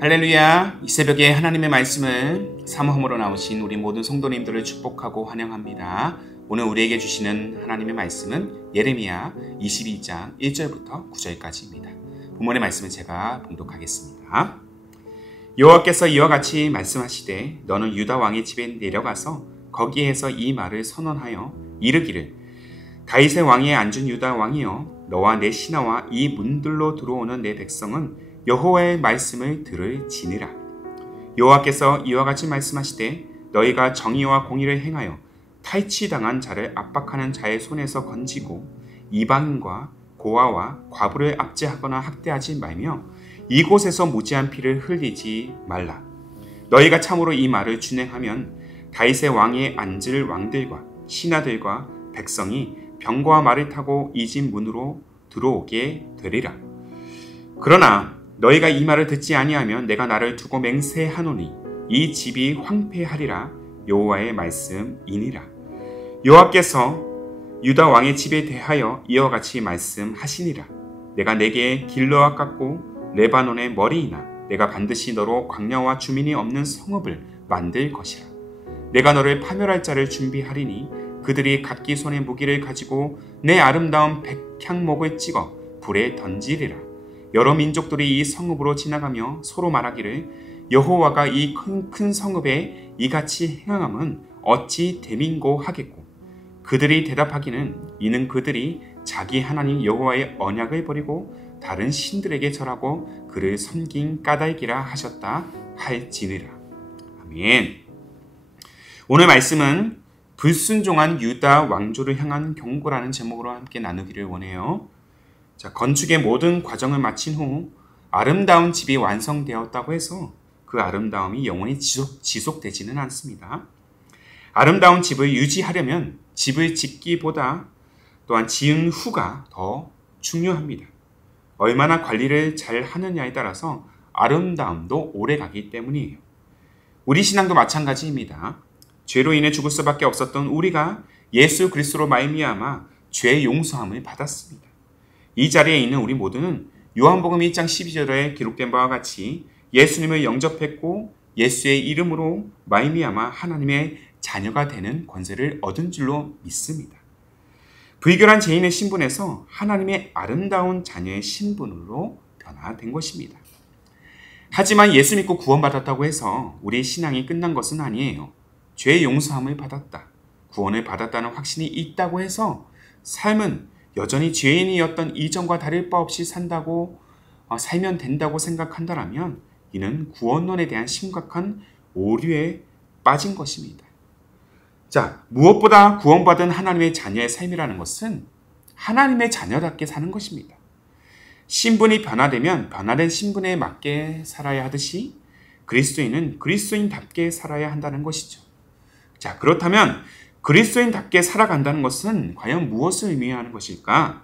할렐루야! 이 새벽에 하나님의 말씀을 사모함으로 나오신 우리 모든 성도님들을 축복하고 환영합니다. 오늘 우리에게 주시는 하나님의 말씀은 예레미야 22장 1절부터 9절까지입니다. 본문의 말씀을 제가 봉독하겠습니다. 여호와께서 이와 같이 말씀하시되 너는 유다 왕의 집에 내려가서 거기에서 이 말을 선언하여 이르기를 다윗의 왕위에 앉은 유다 왕이여 너와 내 신하와 이 문들로 들어오는 내 백성은 여호와의 말씀을 들을지니라. 여호와께서 이와 같이 말씀하시되 너희가 정의와 공의를 행하여 탈취당한 자를 압박하는 자의 손에서 건지고 이방인과 고아와 과부를 압제하거나 학대하지 말며 이곳에서 무지한 피를 흘리지 말라. 너희가 참으로 이 말을 준행하면 다윗의 왕위에 앉을 왕들과 신하들과 백성이 병거와 말을 타고 이 집 문으로 들어오게 되리라. 그러나 너희가 이 말을 듣지 아니하면 내가 나를 두고 맹세하노니 이 집이 황폐하리라. 여호와의 말씀이니라. 여호와께서 유다 왕의 집에 대하여 이와 같이 말씀하시니라. 내가 내게 길르앗 같고 레바논의 머리이나 내가 반드시 너로 광야와 주민이 없는 성읍을 만들 것이라. 내가 너를 파멸할 자를 준비하리니 그들이 각기 손에 무기를 가지고 내 아름다운 백향목을 찍어 불에 던지리라. 여러 민족들이 이 성읍으로 지나가며 서로 말하기를 여호와가 이 큰 성읍에 이같이 행함은 어찌 대민고 하겠고 그들이 대답하기는 이는 그들이 자기 하나님 여호와의 언약을 버리고 다른 신들에게 절하고 그를 섬긴 까닭이라 하셨다 할지니라. 아멘. 오늘 말씀은 불순종한 유다 왕조를 향한 경고라는 제목으로 함께 나누기를 원해요. 자, 건축의 모든 과정을 마친 후 아름다운 집이 완성되었다고 해서 그 아름다움이 영원히 지속되지는 않습니다. 아름다운 집을 유지하려면 집을 짓기보다 또한 지은 후가 더 중요합니다. 얼마나 관리를 잘 하느냐에 따라서 아름다움도 오래가기 때문이에요. 우리 신앙도 마찬가지입니다. 죄로 인해 죽을 수밖에 없었던 우리가 예수 그리스도로 말미암아 죄의 용서함을 받았습니다. 이 자리에 있는 우리 모두는 요한복음 1장 12절에 기록된 바와 같이 예수님을 영접했고 예수의 이름으로 말미암아 하나님의 자녀가 되는 권세를 얻은 줄로 믿습니다. 불결한 죄인의 신분에서 하나님의 아름다운 자녀의 신분으로 변화된 것입니다. 하지만 예수 믿고 구원받았다고 해서 우리의 신앙이 끝난 것은 아니에요. 죄의 용서함을 받았다, 구원을 받았다는 확신이 있다고 해서 삶은 여전히 죄인이었던 이전과 다를 바 없이 살면 된다고 생각한다면 이는 구원론에 대한 심각한 오류에 빠진 것입니다. 자, 무엇보다 구원받은 하나님의 자녀의 삶이라는 것은 하나님의 자녀답게 사는 것입니다. 신분이 변화되면 변화된 신분에 맞게 살아야 하듯이 그리스도인은 그리스도인답게 살아야 한다는 것이죠. 자, 그렇다면 그리스도인답게 살아간다는 것은 과연 무엇을 의미하는 것일까?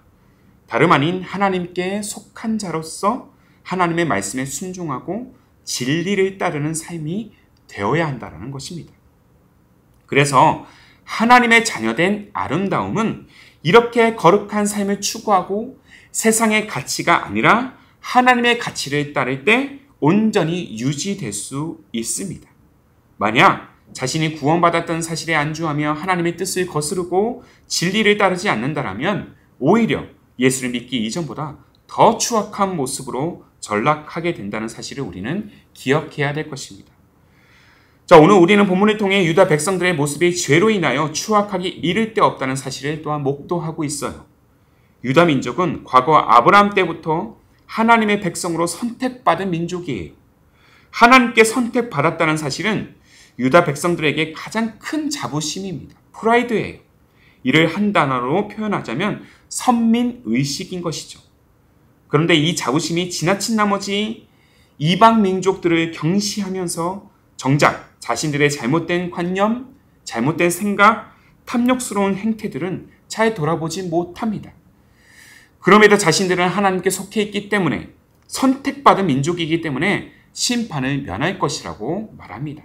다름 아닌 하나님께 속한 자로서 하나님의 말씀에 순종하고 진리를 따르는 삶이 되어야 한다는 것입니다. 그래서 하나님의 자녀된 아름다움은 이렇게 거룩한 삶을 추구하고 세상의 가치가 아니라 하나님의 가치를 따를 때 온전히 유지될 수 있습니다. 만약 자신이 구원받았던 사실에 안주하며 하나님의 뜻을 거스르고 진리를 따르지 않는다면 오히려 예수를 믿기 이전보다 더 추악한 모습으로 전락하게 된다는 사실을 우리는 기억해야 될 것입니다. 자, 오늘 우리는 본문을 통해 유다 백성들의 모습이 죄로 인하여 추악하기 이를 데 없다는 사실을 또한 목도하고 있어요. 유다 민족은 과거 아브라함 때부터 하나님의 백성으로 선택받은 민족이에요. 하나님께 선택받았다는 사실은 유다 백성들에게 가장 큰 자부심입니다. 프라이드예요. 이를 한 단어로 표현하자면 선민의식인 것이죠. 그런데 이 자부심이 지나친 나머지 이방 민족들을 경시하면서 정작 자신들의 잘못된 관념, 잘못된 생각, 탐욕스러운 행태들은 잘 돌아보지 못합니다. 그럼에도 자신들은 하나님께 속해 있기 때문에 선택받은 민족이기 때문에 심판을 면할 것이라고 말합니다.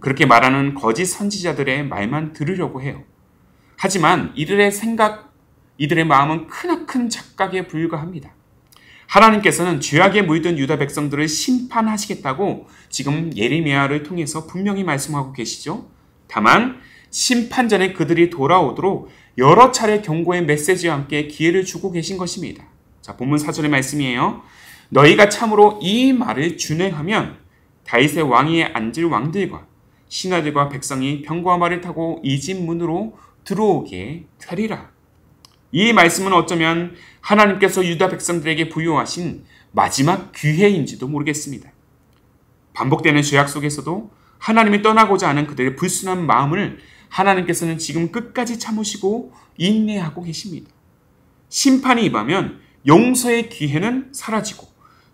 그렇게 말하는 거짓 선지자들의 말만 들으려고 해요. 하지만 이들의 생각, 이들의 마음은 크나큰 착각에 불과합니다. 하나님께서는 죄악에 물든 유다 백성들을 심판하시겠다고 지금 예레미야를 통해서 분명히 말씀하고 계시죠. 다만 심판 전에 그들이 돌아오도록 여러 차례 경고의 메시지와 함께 기회를 주고 계신 것입니다. 자, 본문 4절의 말씀이에요. 너희가 참으로 이 말을 준행하면 다윗의 왕위에 앉을 왕들과 신하들과 백성이 병거와 말을 타고 이 집 문으로 들어오게 되리라. 이 말씀은 어쩌면 하나님께서 유다 백성들에게 부여하신 마지막 기회인지도 모르겠습니다. 반복되는 죄악 속에서도 하나님이 떠나고자 하는 그들의 불순한 마음을 하나님께서는 지금 끝까지 참으시고 인내하고 계십니다. 심판이 임하면 용서의 기회는 사라지고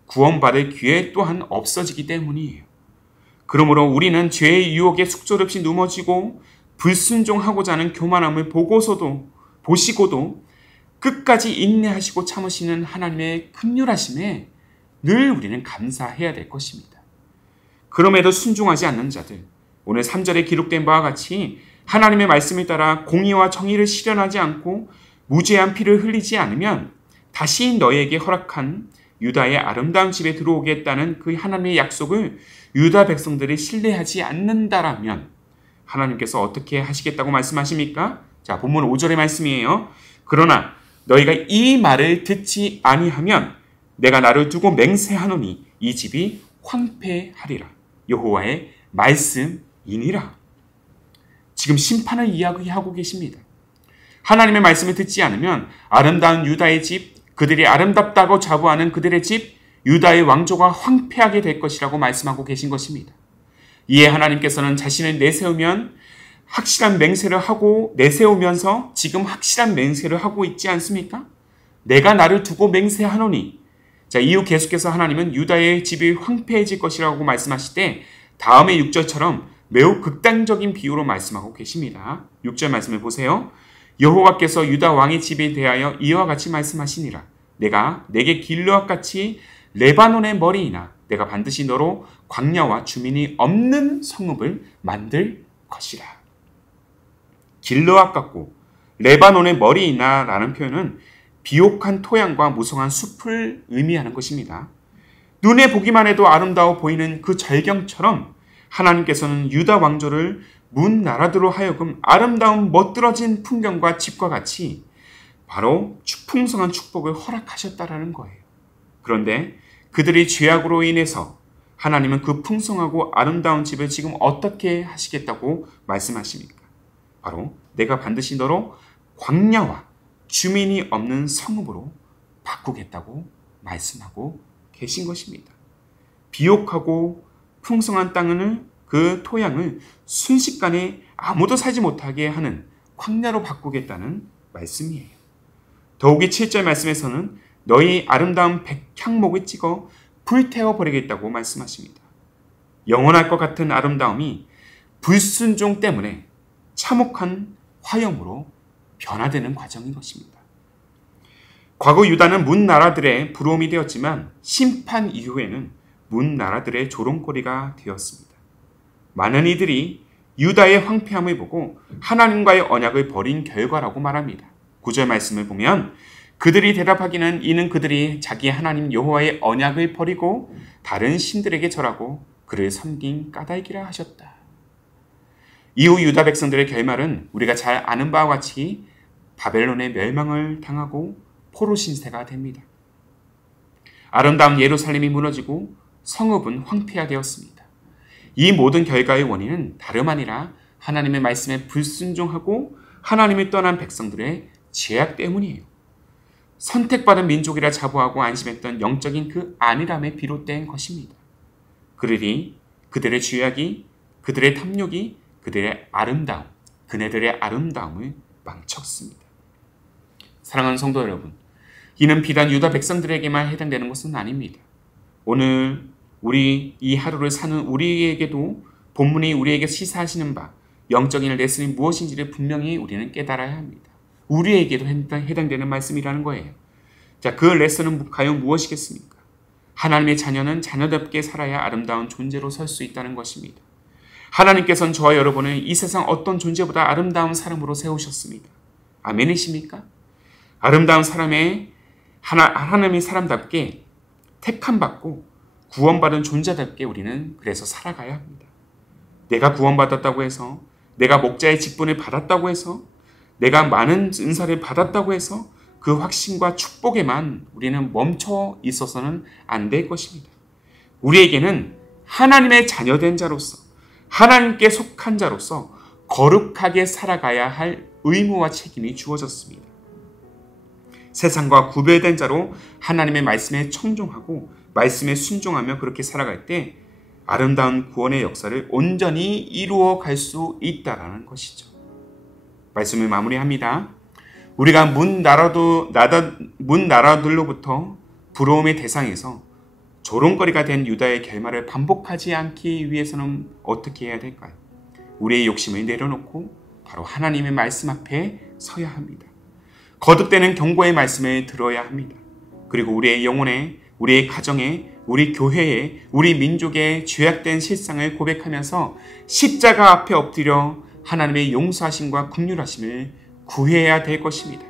구원받을 기회 또한 없어지기 때문이에요. 그러므로 우리는 죄의 유혹에 숙조없이 넘어지고 불순종하고자 하는 교만함을 보시고도 끝까지 인내하시고 참으시는 하나님의 긍휼하심에 늘 우리는 감사해야 될 것입니다. 그럼에도 순종하지 않는 자들, 오늘 3절에 기록된 바와 같이 하나님의 말씀을 따라 공의와 정의를 실현하지 않고 무죄한 피를 흘리지 않으면 다시 너희에게 허락한 유다의 아름다운 집에 들어오겠다는 그 하나님의 약속을 유다 백성들이 신뢰하지 않는다라면 하나님께서 어떻게 하시겠다고 말씀하십니까? 자, 본문 5절의 말씀이에요. 그러나 너희가 이 말을 듣지 아니하면 내가 나를 두고 맹세하노니 이 집이 황폐하리라. 여호와의 말씀이니라. 지금 심판을 이야기하고 계십니다. 하나님의 말씀을 듣지 않으면 아름다운 유다의 집, 그들이 아름답다고 자부하는 그들의 집, 유다의 왕조가 황폐하게 될 것이라고 말씀하고 계신 것입니다. 이에 하나님께서는 자신을 내세우면서 지금 확실한 맹세를 하고 있지 않습니까? 내가 나를 두고 맹세하노니. 자, 이후 계속해서 하나님은 유다의 집이 황폐해질 것이라고 말씀하실 때 다음의 6절처럼 매우 극단적인 비유로 말씀하고 계십니다. 6절 말씀을 보세요. 여호와께서 유다 왕의 집에 대하여 이와 같이 말씀하시니라. 내가 내게 길르앗같이 레바논의 머리이나 내가 반드시 너로 광야와 주민이 없는 성읍을 만들 것이라. 길르앗 같고 레바논의 머리이나 라는 표현은 비옥한 토양과 무성한 숲을 의미하는 것입니다. 눈에 보기만 해도 아름다워 보이는 그 절경처럼 하나님께서는 유다 왕조를 문 나라들로 하여금 아름다운 멋들어진 풍경과 집과 같이 바로 풍성한 축복을 허락하셨다라는 거예요. 그런데 그들이 죄악으로 인해서 하나님은 그 풍성하고 아름다운 집을 지금 어떻게 하시겠다고 말씀하십니까? 바로 내가 반드시 너로 광야와 주민이 없는 성읍으로 바꾸겠다고 말씀하고 계신 것입니다. 비옥하고 풍성한 땅을 그 토양을 순식간에 아무도 살지 못하게 하는 광야로 바꾸겠다는 말씀이에요. 더욱이 7절 말씀에서는 너희 아름다운 백향목을 찍어 불태워버리겠다고 말씀하십니다. 영원할 것 같은 아름다움이 불순종 때문에 참혹한 화염으로 변화되는 과정인 것입니다. 과거 유다는 문 나라들의 부러움이 되었지만 심판 이후에는 문 나라들의 조롱거리가 되었습니다. 많은 이들이 유다의 황폐함을 보고 하나님과의 언약을 버린 결과라고 말합니다. 9절 말씀을 보면 그들이 대답하기는 이는 그들이 자기 하나님 여호와의 언약을 버리고 다른 신들에게 절하고 그를 섬긴 까닭이라 하셨다. 이후 유다 백성들의 결말은 우리가 잘 아는 바와 같이 바벨론의 멸망을 당하고 포로 신세가 됩니다. 아름다운 예루살렘이 무너지고 성읍은 황폐화 되었습니다. 이 모든 결과의 원인은 다름 아니라 하나님의 말씀에 불순종하고 하나님을 떠난 백성들의 죄악 때문이에요. 선택받은 민족이라 자부하고 안심했던 영적인 그 안일함에 비롯된 것입니다. 그러니 그들의 죄악이, 그들의 탐욕이 그들의 아름다움, 그네들의 아름다움을 망쳤습니다. 사랑하는 성도 여러분, 이는 비단 유다 백성들에게만 해당되는 것은 아닙니다. 오늘 우리 이 하루를 사는 우리에게도 본문이 우리에게 시사하시는 바 영적인 레슨이 무엇인지를 분명히 우리는 깨달아야 합니다. 우리에게도 해당되는 말씀이라는 거예요. 자, 그 레슨은 과연 무엇이겠습니까? 하나님의 자녀는 자녀답게 살아야 아름다운 존재로 설 수 있다는 것입니다. 하나님께서는 저와 여러분을 이 세상 어떤 존재보다 아름다운 사람으로 세우셨습니다. 아멘이십니까? 아름다운 사람의 하나님의 사람답게 택함받고 구원받은 존재답게 우리는 그래서 살아가야 합니다. 내가 구원받았다고 해서, 내가 목자의 직분을 받았다고 해서, 내가 많은 은사를 받았다고 해서 그 확신과 축복에만 우리는 멈춰 있어서는 안 될 것입니다. 우리에게는 하나님의 자녀된 자로서, 하나님께 속한 자로서 거룩하게 살아가야 할 의무와 책임이 주어졌습니다. 세상과 구별된 자로 하나님의 말씀에 청종하고 말씀에 순종하며 그렇게 살아갈 때 아름다운 구원의 역사를 온전히 이루어 갈 수 있다라는 것이죠. 말씀을 마무리합니다. 우리가 문 나라들로부터 부러움의 대상에서 조롱거리가 된 유다의 결말을 반복하지 않기 위해서는 어떻게 해야 될까요? 우리의 욕심을 내려놓고 바로 하나님의 말씀 앞에 서야 합니다. 거듭되는 경고의 말씀을 들어야 합니다. 그리고 우리의 영혼에, 우리의 가정에, 우리 교회에, 우리 민족의 죄악된 실상을 고백하면서 십자가 앞에 엎드려 하나님의 용서하심과 긍휼하심을 구해야 될 것입니다.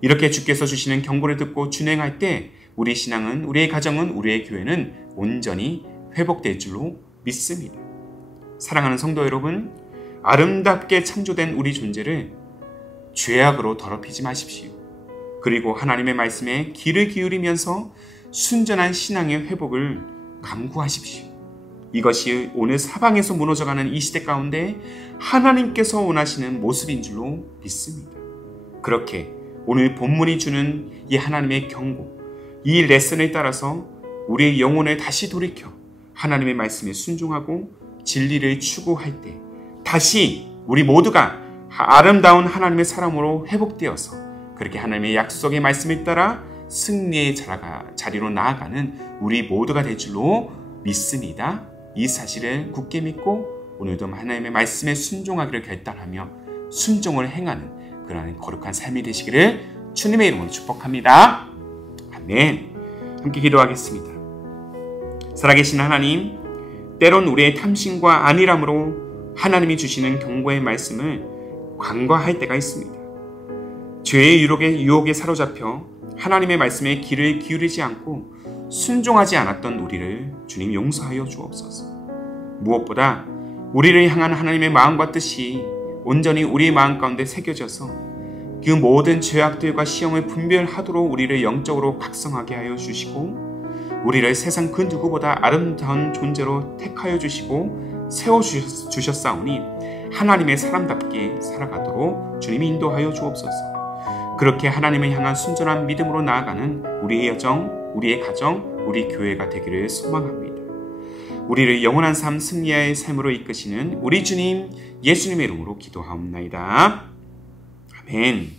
이렇게 주께서 주시는 경고를 듣고 준행할 때 우리 신앙은, 우리의 가정은, 우리의 교회는 온전히 회복될 줄로 믿습니다. 사랑하는 성도 여러분, 아름답게 창조된 우리 존재를 죄악으로 더럽히지 마십시오. 그리고 하나님의 말씀에 귀를 기울이면서 순전한 신앙의 회복을 간구하십시오. 이것이 오늘 사방에서 무너져가는 이 시대 가운데 하나님께서 원하시는 모습인 줄로 믿습니다. 그렇게 오늘 본문이 주는 이 하나님의 경고, 이 레슨을 따라서 우리의 영혼을 다시 돌이켜 하나님의 말씀에 순종하고 진리를 추구할 때 다시 우리 모두가 아름다운 하나님의 사람으로 회복되어서 그렇게 하나님의 약속의 말씀을 따라 승리의 자리로 나아가는 우리 모두가 될 줄로 믿습니다. 이 사실을 굳게 믿고 오늘도 하나님의 말씀에 순종하기를 결단하며 순종을 행하는 그러한 거룩한 삶이 되시기를 주님의 이름으로 축복합니다. 아멘. 함께 기도하겠습니다. 살아계신 하나님, 때론 우리의 탐심과 안일함으로 하나님이 주시는 경고의 말씀을 간과할 때가 있습니다. 죄의 유혹에 사로잡혀 하나님의 말씀에 귀를 기울이지 않고 순종하지 않았던 우리를 주님 용서하여 주옵소서. 무엇보다 우리를 향한 하나님의 마음과 뜻이 온전히 우리의 마음 가운데 새겨져서 그 모든 죄악들과 시험을 분별하도록 우리를 영적으로 각성하게 하여 주시고 우리를 세상 그 누구보다 아름다운 존재로 택하여 주시고 세워주셨사오니 하나님의 사람답게 살아가도록 주님이 인도하여 주옵소서. 그렇게 하나님을 향한 순전한 믿음으로 나아가는 우리의 여정, 우리의 가정, 우리 교회가 되기를 소망합니다. 우리를 영원한 삶 승리의 삶으로 이끄시는 우리 주님 예수님의 이름으로 기도하옵나이다. 아멘.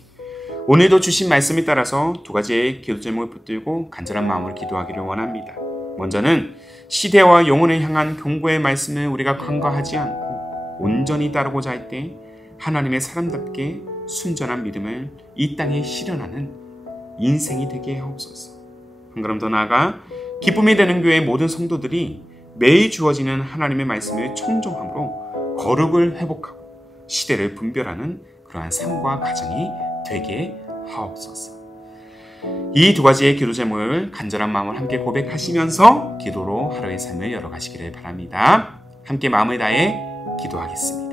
오늘도 주신 말씀에 따라서 두 가지의 기도 제목을 붙들고 간절한 마음으로 기도하기를 원합니다. 먼저는 시대와 영혼을 향한 경고의 말씀을 우리가 간과하지 않고 온전히 따르고자 할 때 하나님의 사람답게 순전한 믿음을 이 땅에 실현하는 인생이 되게 하옵소서. 한 걸음 더 나아가 기쁨이 되는 교회의 모든 성도들이 매일 주어지는 하나님의 말씀을 청종함으로 거룩을 회복하고 시대를 분별하는 그러한 삶과 가정이 되게 하옵소서. 이 두 가지의 기도 제목을 간절한 마음을 함께 고백하시면서 기도로 하루의 삶을 열어가시기를 바랍니다. 함께 마음을 다해 기도하겠습니다.